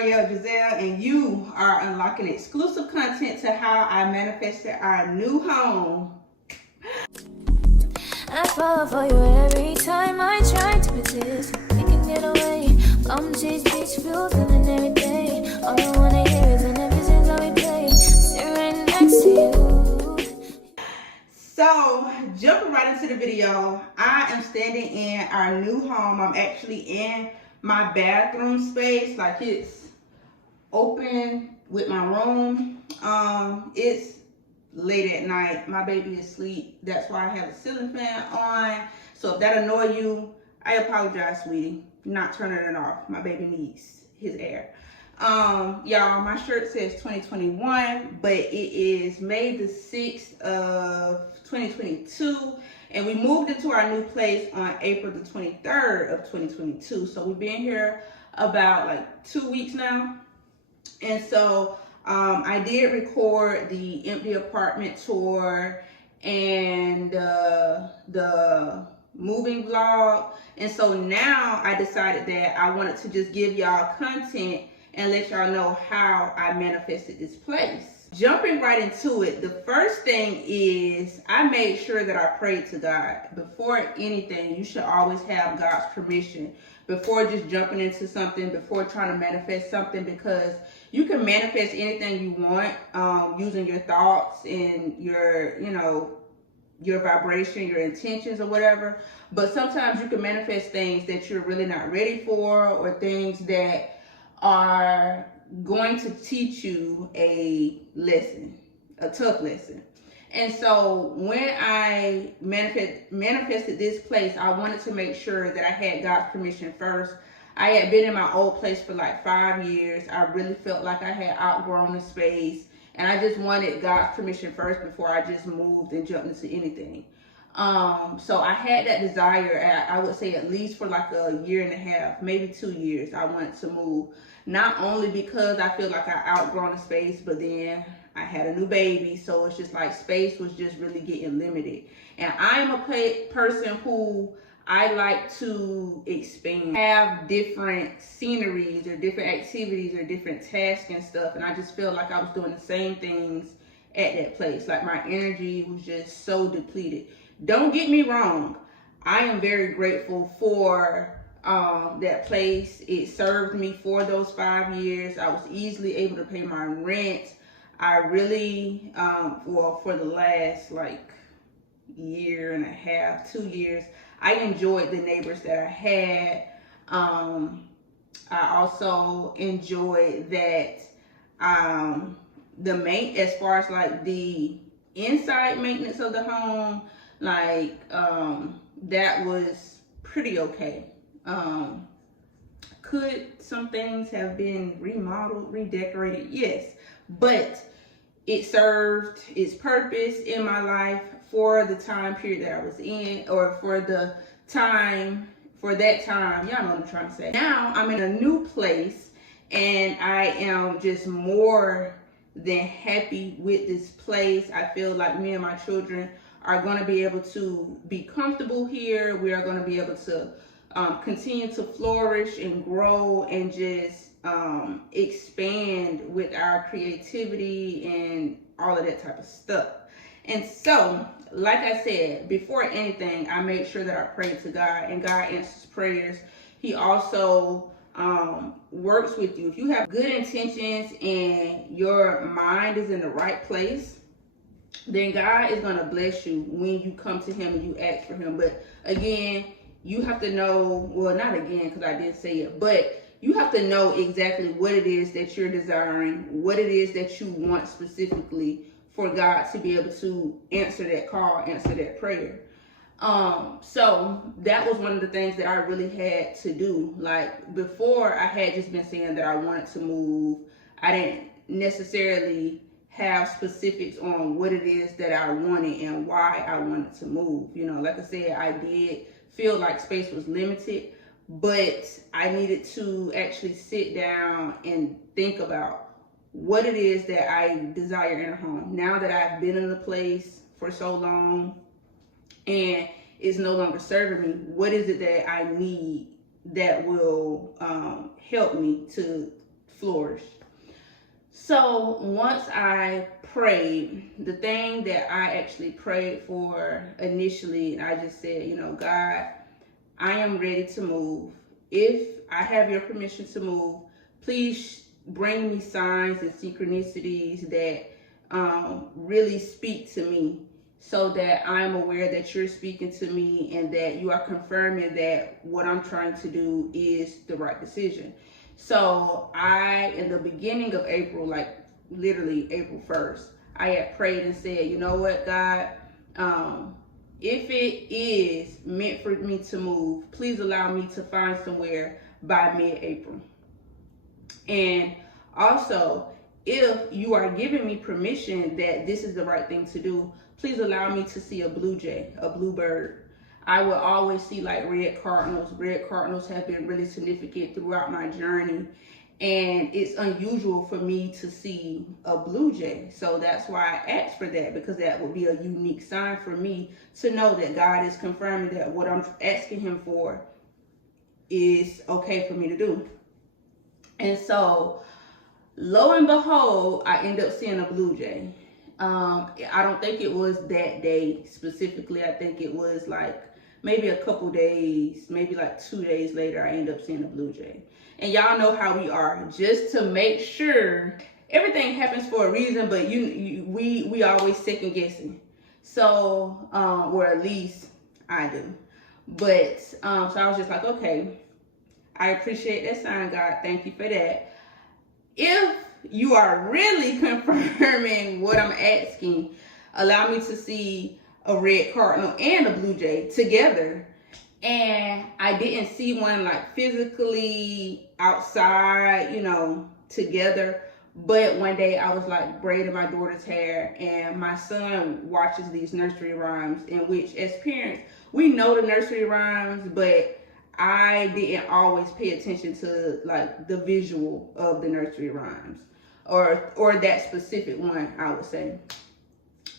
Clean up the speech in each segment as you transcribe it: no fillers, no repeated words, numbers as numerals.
hellojazelo, and you are unlocking exclusive content to how I manifested our new home. I fall for you every time I try to resist. You can get away. Chase beach views and every day. All I wanna hear is an episode how we play. Sit right next to you. So, jumping right into the video, I am standing in our new home. I'm actually in my bathroom space, like it's open with my room. It's late at night. My baby is asleep. That's why I have a ceiling fan on. So if that annoy you, I apologize, sweetie. Not turning it off. My baby needs his air. Y'all, my shirt says 2021, but it is May the 6th of 2022, and we moved into our new place on April the 23rd of 2022. So we've been here about like 2 weeks now. And so I did record the empty apartment tour and the moving vlog. And so now I decided that I wanted to just give y'all content and let y'all know how I manifested this place. Jumping right into it, the first thing is I made sure that I prayed to God. Before anything, you should always have God's permission before just jumping into something, before trying to manifest something, because you can manifest anything you want using your thoughts and your, your vibration, your intentions or whatever. But sometimes you can manifest things that you're really not ready for, or things that are going to teach you a lesson, a tough lesson. And so when I manifested this place, I wanted to make sure that I had God's permission first. I had been in my old place for like 5 years. I really felt like I had outgrown the space, and I just wanted God's permission first before I just moved and jumped into anything. So I had that desire, I would say at least for like a year and a half, maybe 2 years, I wanted to move. Not only because I feel like I outgrown the space, but then I had a new baby, so it's just like space was just really getting limited. And I am a person who I like to expand, have different sceneries or different activities or different tasks and stuff, and I just feel like I was doing the same things at that place. Like my energy was just so depleted. Don't get me wrong, I am very grateful for that place. It served me for those 5 years. I was easily able to pay my rent. I really, for the last like year and a half, 2 years, I enjoyed the neighbors that I had. I also enjoyed that as far as like the inside maintenance of the home, like that was pretty okay. Could some things have been remodeled, redecorated? Yes, but it served its purpose in my life for the time period that I was in, or for that time. Y'all know what I'm trying to say. Now I'm in a new place, and I am just more than happy with this place. I feel like me and my children are going to be able to be comfortable here. We are going to be able to continue to flourish and grow and just expand with our creativity and all of that type of stuff. And so, like I said, before anything, I made sure that I prayed to God, and God answers prayers. He also works with you. If you have good intentions and your mind is in the right place, then God is going to bless you when you come to him and you ask for him. But again, you have to know, well, not again, because I did say it, but you have to know exactly what it is that you're desiring, what it is that you want specifically for God to be able to answer that call, answer that prayer. So that was one of the things that I really had to do. Like before, I had just been saying that I wanted to move. I didn't necessarily have specifics on what it is that I wanted and why I wanted to move. Like I said, I did feel like space was limited, but I needed to actually sit down and think about what it is that I desire in a home. Now that I've been in the place for so long and it's no longer serving me, what is it that I need that will help me to flourish. So once I prayed, the thing that I actually prayed for initially, I just said, you know, God, I am ready to move. If I have your permission to move, please bring me signs and synchronicities that really speak to me, so that I'm aware that you're speaking to me and that you are confirming that what I'm trying to do is the right decision. So in the beginning of April, like literally April 1st, I had prayed and said, you know what, God, if it is meant for me to move, please allow me to find somewhere by mid-April. And also, if you are giving me permission that this is the right thing to do, please allow me to see a blue jay, a bluebird. I will always see like red cardinals. Red cardinals have been really significant throughout my journey. And it's unusual for me to see a blue jay. So that's why I asked for that, because that would be a unique sign for me to know that God is confirming that what I'm asking him for is okay for me to do. And so, lo and behold, I end up seeing a blue jay. I don't think it was that day specifically. I think it was like maybe a couple days, maybe like 2 days later, I end up seeing a blue jay. And y'all know how we are, just to make sure everything happens for a reason, but we always second guessing. So, or at least I do. But, so I was just like, okay, I appreciate that sign, God. Thank you for that. If you are really confirming what I'm asking, allow me to see a red cardinal and a blue jay together. And I didn't see one like physically outside, you know, together. But one day I was like braiding my daughter's hair, and my son watches these nursery rhymes, in which as parents, we know the nursery rhymes, but I didn't always pay attention to like the visual of the nursery rhymes, or that specific one, I would say.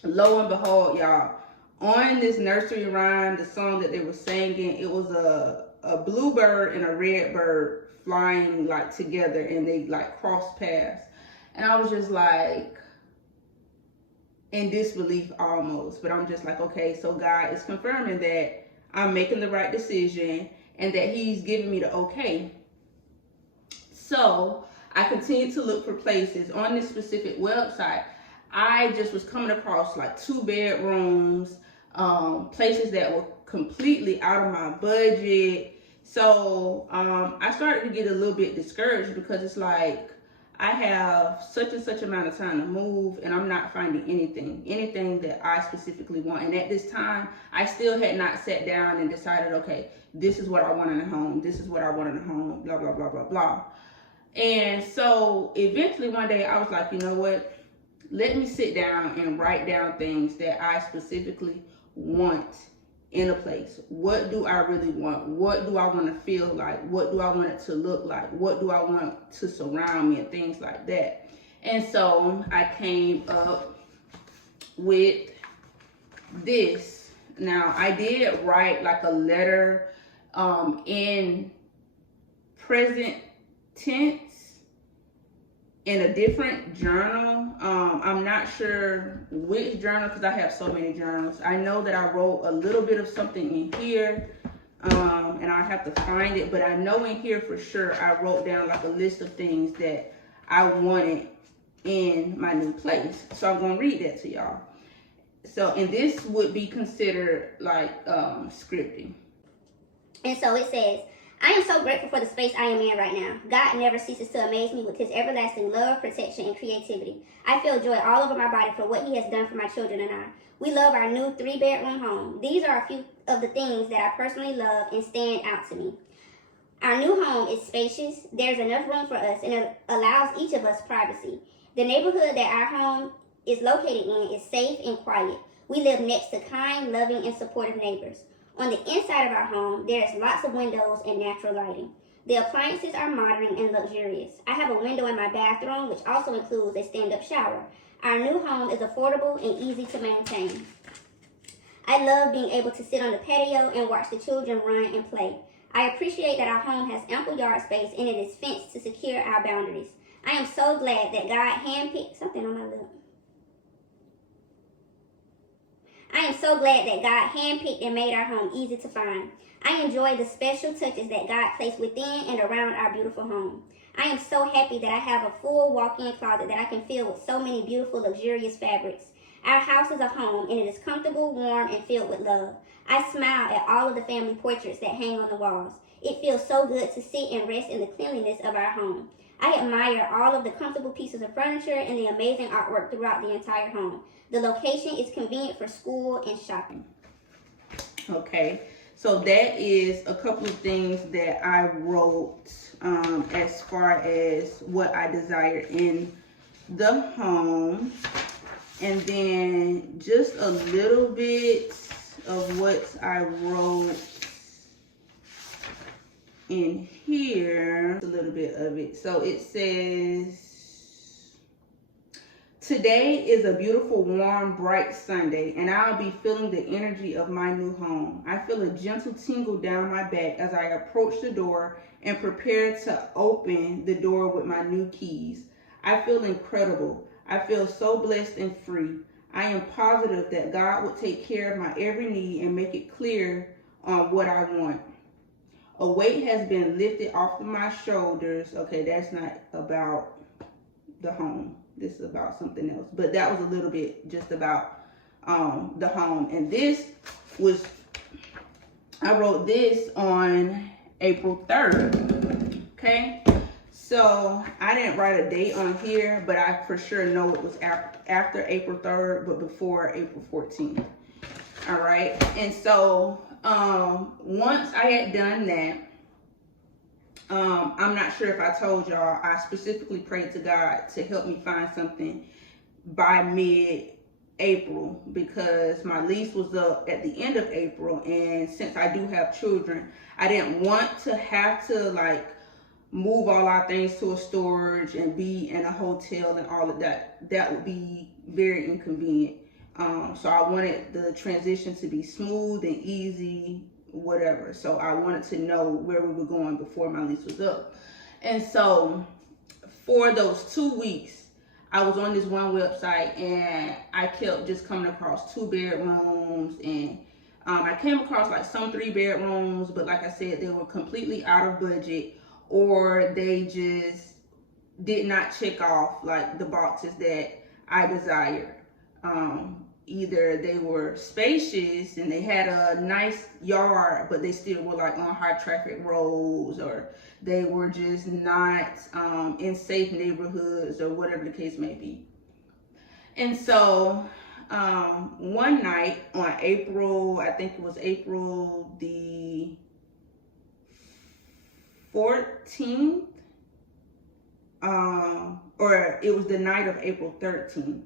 Lo and behold, y'all, on this nursery rhyme, the song that they were singing, it was a bluebird and a red bird flying like together, and they like crossed paths. And I was just like in disbelief almost, but I'm just like, okay, so God is confirming that I'm making the right decision and that he's giving me the okay. So I continued to look for places on this specific website. I just was coming across like 2 bedrooms, places that were completely out of my budget. So I started to get a little bit discouraged, because it's like I have such and such amount of time to move, and I'm not finding anything that I specifically want. And at this time, I still had not sat down and decided, okay, this is what I want in a home. This is what I want in a home, blah, blah, blah, blah, blah. And so eventually one day I was like, you know what? Let me sit down and write down things that I specifically want in a place. What do I really want? What do I want to feel like? What do I want it to look like? What do I want to surround me, and things like that? And so I came up with this. Now, I did write like a letter in present tense in a different journal. I'm not sure which journal, because I have so many journals. I know that I wrote a little bit of something in here, and I have to find it, but I know in here for sure I wrote down like a list of things that I wanted in my new place. So I'm gonna read that to y'all. So, and this would be considered like scripting. And so it says, I am so grateful for the space I am in right now. God never ceases to amaze me with his everlasting love, protection, and creativity. I feel joy all over my body for what he has done for my children and I. We love our new 3-bedroom home. These are a few of the things that I personally love and stand out to me. Our new home is spacious. There's enough room for us, and it allows each of us privacy. The neighborhood that our home is located in is safe and quiet. We live next to kind, loving, and supportive neighbors. On the inside of our home, there's lots of windows and natural lighting. The appliances are modern and luxurious. I have a window in my bathroom, which also includes a stand-up shower. Our new home is affordable and easy to maintain. I love being able to sit on the patio and watch the children run and play. I appreciate that our home has ample yard space and it is fenced to secure our boundaries. I am so glad that God handpicked something on my lip. I am so glad that God handpicked and made our home easy to find. I enjoy the special touches that God placed within and around our beautiful home. I am so happy that I have a full walk-in closet that I can fill with so many beautiful, luxurious fabrics. Our house is a home, and it is comfortable, warm, and filled with love. I smile at all of the family portraits that hang on the walls. It feels so good to sit and rest in the cleanliness of our home. I admire all of the comfortable pieces of furniture and the amazing artwork throughout the entire home. The location is convenient for school and shopping. Okay, so that is a couple of things that I wrote as far as what I desire in the home. And then just a little bit of what I wrote in here, a little bit of it. So it says, today is a beautiful, warm, bright Sunday, and I'll be feeling the energy of my new home. I feel a gentle tingle down my back as I approach the door and prepare to open the door with my new keys. I feel incredible. I feel so blessed and free. I am positive that God will take care of my every need and make it clear on what I want. A weight has been lifted off of my shoulders. Okay, that's not about the home. This is about something else. But that was a little bit just about the home. And this was, I wrote this on April 3rd. Okay. So I didn't write a date on here, but I for sure know it was after April 3rd, but before April 14th. All right. And so once I had done that, I'm not sure if I told y'all, I specifically prayed to God to help me find something by mid-April, because my lease was up at the end of April. And since I do have children, I didn't want to have to like move all our things to a storage and be in a hotel and all of that. That would be very inconvenient. So I wanted the transition to be smooth and easy, whatever. So I wanted to know where we were going before my lease was up. And so for those 2 weeks, I was on this one website and I kept just coming across 2 bedrooms, and I came across like some 3 bedrooms, but like I said, they were completely out of budget, or they just did not check off like the boxes that I desired. Either they were spacious and they had a nice yard, but they still were like on high traffic roads, or they were just not in safe neighborhoods, or whatever the case may be. And so one night on April, I think it was April the 14th, or it was the night of April 13th.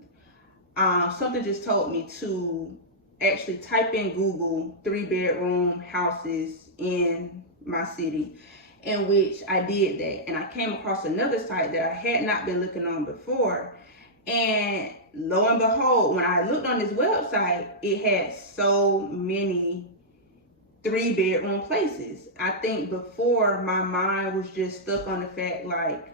Something just told me to actually type in Google 3-bedroom houses in my city, in which I did that. And I came across another site that I had not been looking on before. And lo and behold, when I looked on this website, it had so many 3-bedroom places. I think before, my mind was just stuck on the fact like,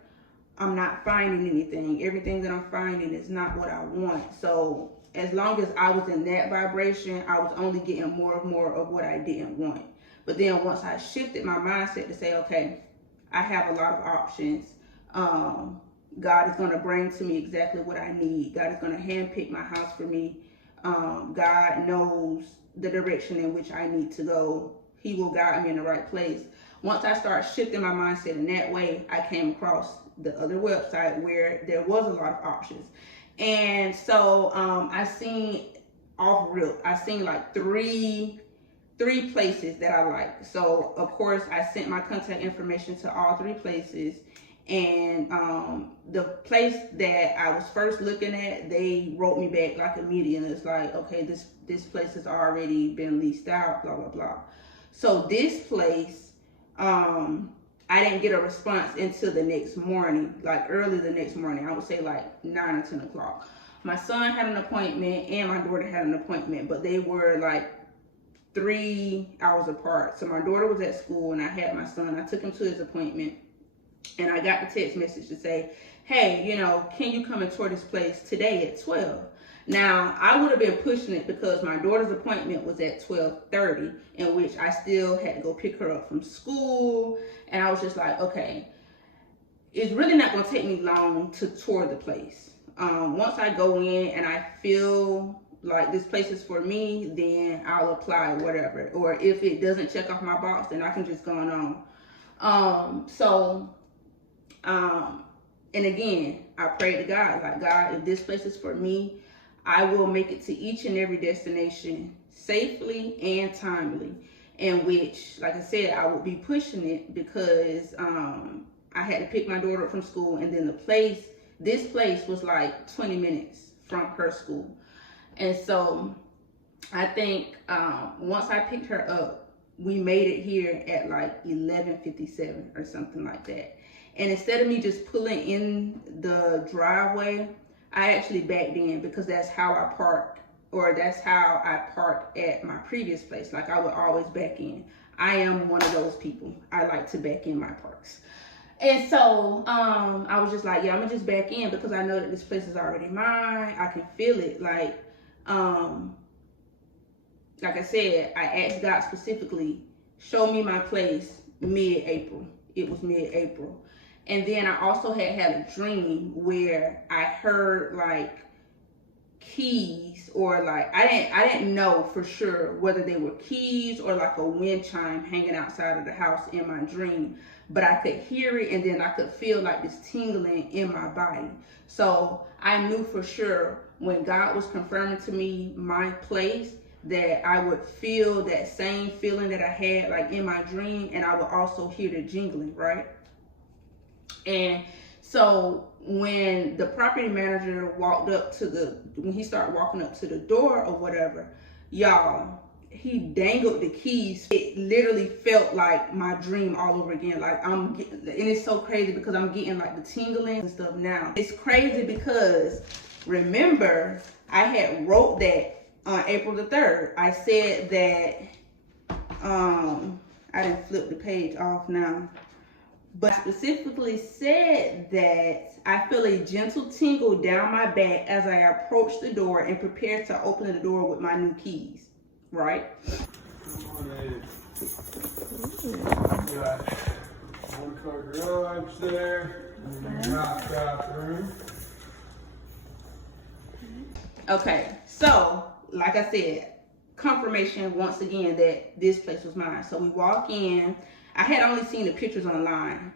I'm not finding anything. Everything that I'm finding is not what I want. So as long as I was in that vibration, I was only getting more and more of what I didn't want. But then once I shifted my mindset to say, okay, I have a lot of options. God is going to bring to me exactly what I need. God is going to handpick my house for me. God knows the direction in which I need to go. He will guide me in the right place. Once I start shifting my mindset in that way, I came across the other website where there was a lot of options. And so I seen off rip, I seen like three places that I like. So of course I sent my contact information to all 3 places. And the place that I was first looking at, they wrote me back like immediately. It's like, okay, this place has already been leased out, blah, blah, blah. So this place, I didn't get a response until the next morning, like early the next morning. I would say like 9 or 10 o'clock. My son had an appointment and my daughter had an appointment, but they were like 3 hours apart. So my daughter was at school and I had my son. I took him to his appointment. And I got the text message to say, hey, you know, can you come and tour this place today at 12? Now, I would have been pushing it because my daughter's appointment was at 12:30, in which I still had to go pick her up from school. And I was just like, okay, it's really not going to take me long to tour the place. Once I go in and I feel like this place is for me, then I'll apply whatever. Or if it doesn't check off my box, then I can just go on. And again, I pray to God, like, God, if this place is for me, I will make it to each and every destination safely and timely. In which, like I said, I would be pushing it because I had to pick my daughter up from school, and then this place was like 20 minutes from her school. And so I think once I picked her up, we made it here at like 11:57 or something like that. And instead of me just pulling in the driveway, I actually backed in because that's how I park, or that's how I parked at my previous place. Like, I would always back in. I am one of those people. I like to back in my parks. And so I was just like, yeah, I'm gonna just back in because I know that this place is already mine. I can feel it. Like I said, I asked God specifically, show me my place mid-April. It was mid-April. And then I also had a dream where I heard like keys, or like I didn't know for sure whether they were keys or like a wind chime hanging outside of the house in my dream, but I could hear it, and then I could feel like this tingling in my body. So I knew for sure when God was confirming to me my place, that I would feel that same feeling that I had like in my dream, and I would also hear the jingling, right? And so when the property manager when he started walking up to the door or whatever, y'all, he dangled the keys. It literally felt like my dream all over again. Like and it's so crazy because I'm getting like the tingling and stuff now. It's crazy because remember, I had wrote that on April the 3rd. I said that, I didn't flip the page off now. But I specifically said that I feel a gentle tingle down my back as I approach the door and prepare to open the door with my new keys, right? Come on in. Got one car garage there, and then your bathroom. Okay, so like I said, confirmation once again that this place was mine. So we walk in. I had only seen the pictures online.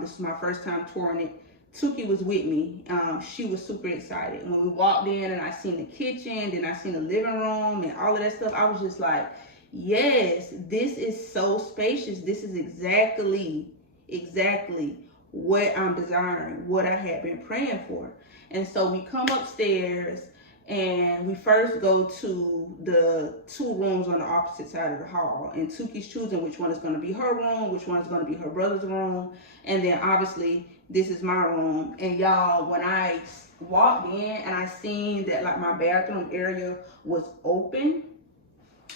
This is my first time touring it. Tuki was with me. She was super excited. When we walked in and I seen the kitchen, then I seen the living room and all of that stuff, I was just like, yes, this is so spacious. This is exactly what I'm desiring, what I had been praying for. And so we come upstairs, and we first go to the two rooms on the opposite side of the hall. And Tuki's choosing which one is going to be her room, which one is going to be her brother's room. And then obviously this is my room. And y'all, when I walked in and I seen that like my bathroom area was open,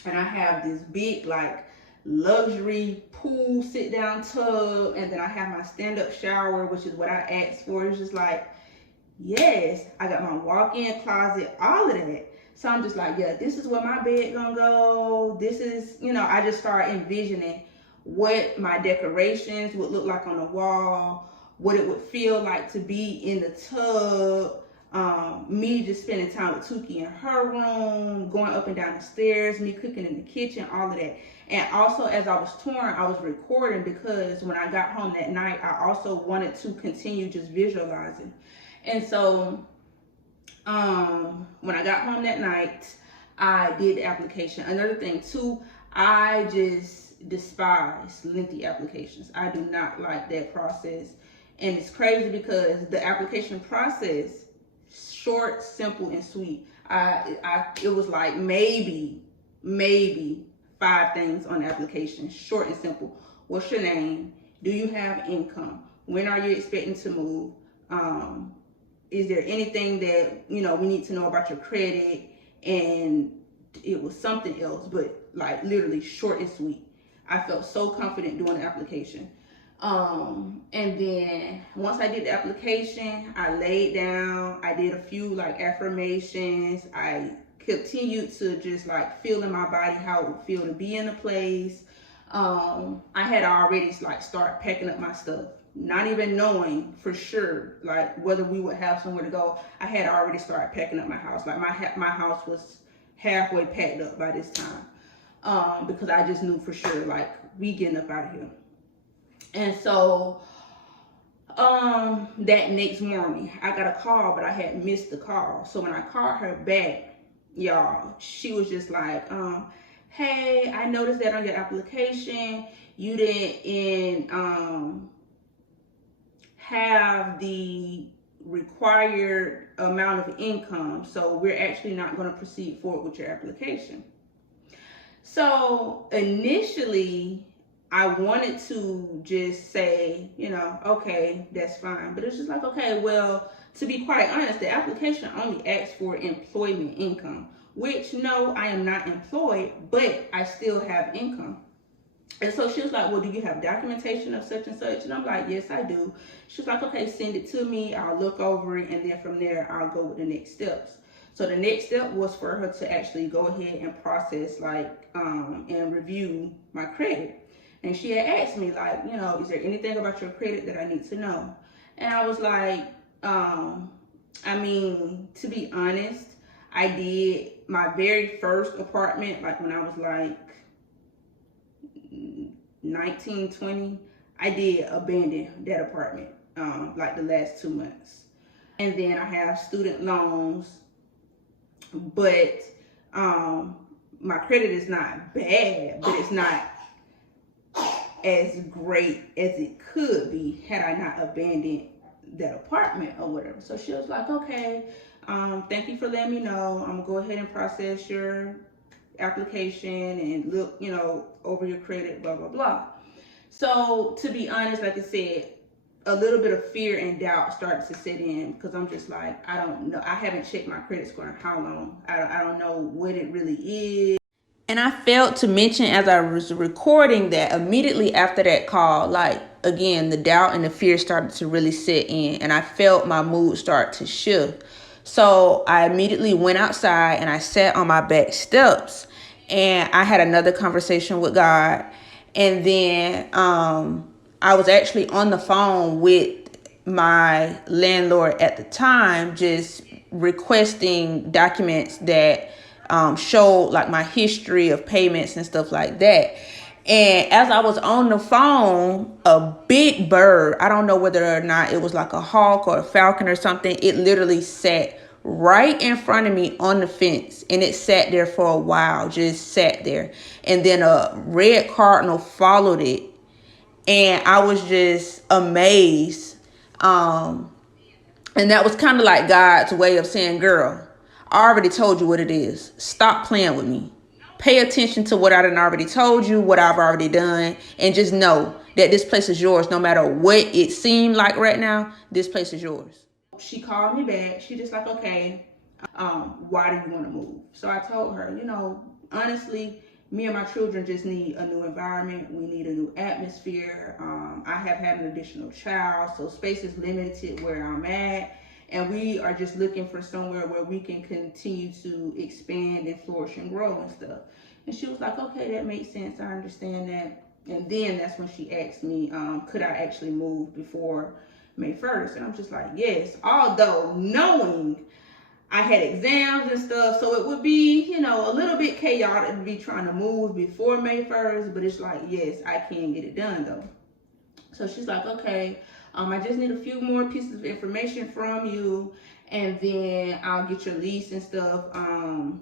and I have this big like luxury pool sit down tub, and then I have my stand-up shower, which is what I asked for. It's just like, yes, I got my walk-in closet, all of that. So I'm just like, yeah, this is where my bed gonna go. This is, you know, I just started envisioning what my decorations would look like on the wall, what it would feel like to be in the tub, me just spending time with Tuki in her room, going up and down the stairs, me cooking in the kitchen, all of that. And also, as I was touring, I was recording because when I got home that night, I also wanted to continue just visualizing. And so when I got home that night, I did the application. Another thing too, I just despise lengthy applications. I do not like that process. And it's crazy because the application process, short, simple, and sweet. It was like maybe 5 things on the application, short and simple. What's your name? Do you have income? When are you expecting to move? Is there anything that, you know, we need to know about your credit? And it was something else, but like literally short and sweet. I felt so confident doing the application. And then once I did the application, I laid down, I did a few like affirmations. I continued to just like feel in my body how it would feel to be in a place. I had already like start packing up my stuff, not even knowing for sure like whether we would have somewhere to go. I had already started packing up my house. Like my house was halfway packed up by this time, because I just knew for sure like we getting up out of here. And so that next morning I got a call, but I had missed the call. So when I called her back, y'all, she was just like, hey, I noticed that on your application you didn't have the required amount of income, so we're actually not going to proceed forward with your application. So initially I wanted to just say, you know, okay, that's fine. But it's just like, okay, well, to be quite honest, the application only asks for employment income, which no, I am not employed, but I still have income. And so she was like, well, do you have documentation of such and such? And I'm like, yes, I do. She's like, okay, send it to me. I'll look over it. And then from there, I'll go with the next steps. So the next step was for her to actually go ahead and process like, and review my credit. And she had asked me like, you know, is there anything about your credit that I need to know? And I was like, I mean, to be honest, I did my very first apartment, like when I was like 19, 20, I did abandon that apartment, like the last 2 months. And then I have student loans, but my credit is not bad, but it's not as great as it could be had I not abandoned that apartment or whatever. So she was like, okay, thank you for letting me know. I'm gonna go ahead and process your application and look, you know, over your credit, blah, blah, blah. So to be honest, like I said, a little bit of fear and doubt started to set in because I'm just like, I don't know. I haven't checked my credit score in how long. I don't know what it really is. And I failed to mention as I was recording that immediately after that call, like, again, the doubt and the fear started to really set in. And I felt my mood start to shift. So I immediately went outside and I sat on my back steps. And I had another conversation with God. And then I was actually on the phone with my landlord at the time, just requesting documents that showed like my history of payments and stuff like that. And as I was on the phone, a big bird, I don't know whether or not it was like a hawk or a falcon or something, it literally sat right in front of me on the fence. And it sat there for a while, just sat there. And then a red cardinal followed it. And I was just amazed. And that was kind of like God's way of saying, girl, I already told you what it is. Stop playing with me. Pay attention to what I done already told you, what I've already done, and just know that this place is yours. No matter what it seemed like right now, this place is yours. She called me back. She just like, okay, why do you want to move? So I told her, you know, honestly, me and my children just need a new environment. We need a new atmosphere. I have had an additional child, so space is limited where I'm at. And we are just looking for somewhere where we can continue to expand and flourish and grow and stuff. And she was like, okay, that makes sense. I understand that. And then that's when she asked me, could I actually move before May 1st? And I'm just like, yes. Although knowing I had exams and stuff, so it would be, you know, a little bit chaotic to be trying to move before May 1st. But it's like, yes, I can get it done though. So she's like, okay. I just need a few more pieces of information from you, and then I'll get your lease and stuff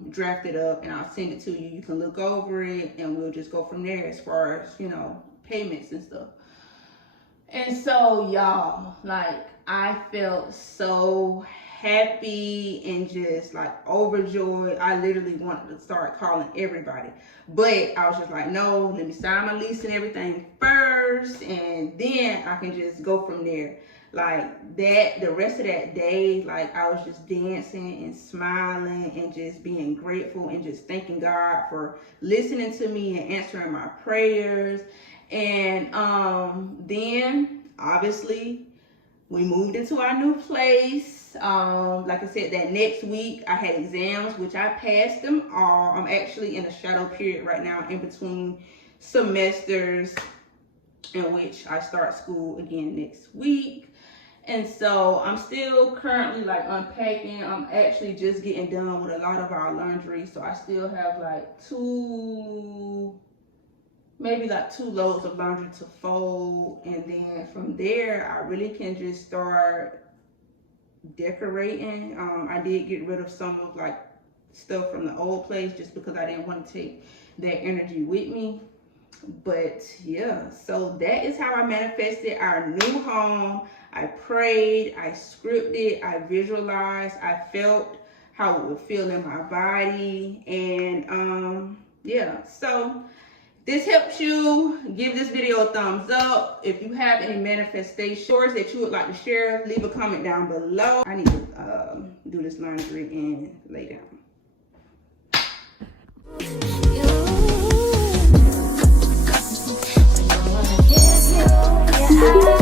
drafted up, and I'll send it to you. You can look over it, and we'll just go from there as far as, you know, payments and stuff. And so, y'all, like, I felt so happy and just like overjoyed. I literally wanted to start calling everybody, but I was just like, no, let me sign my lease and everything first, and then I can just go from there. Like that, the rest of that day, like I was just dancing and smiling and just being grateful and just thanking God for listening to me and answering my prayers. And then obviously we moved into our new place. Like I said, that next week I had exams, which I passed them all. I'm actually in a shadow period right now in between semesters, in which I start school again next week. And so I'm still currently like unpacking. I'm actually just getting done with a lot of our laundry. So I still have like maybe like 2 loads of laundry to fold. And then from there, I really can just start decorating. I did get rid of some of like stuff from the old place just because I didn't want to take that energy with me. But yeah, so that is how I manifested our new home. I prayed, I scripted, I visualized, I felt how it would feel in my body. And yeah, so this helps you, give this video a thumbs up. If you have any manifestations that you would like to share, leave a comment down below. I need to do this laundry and lay down. Yeah.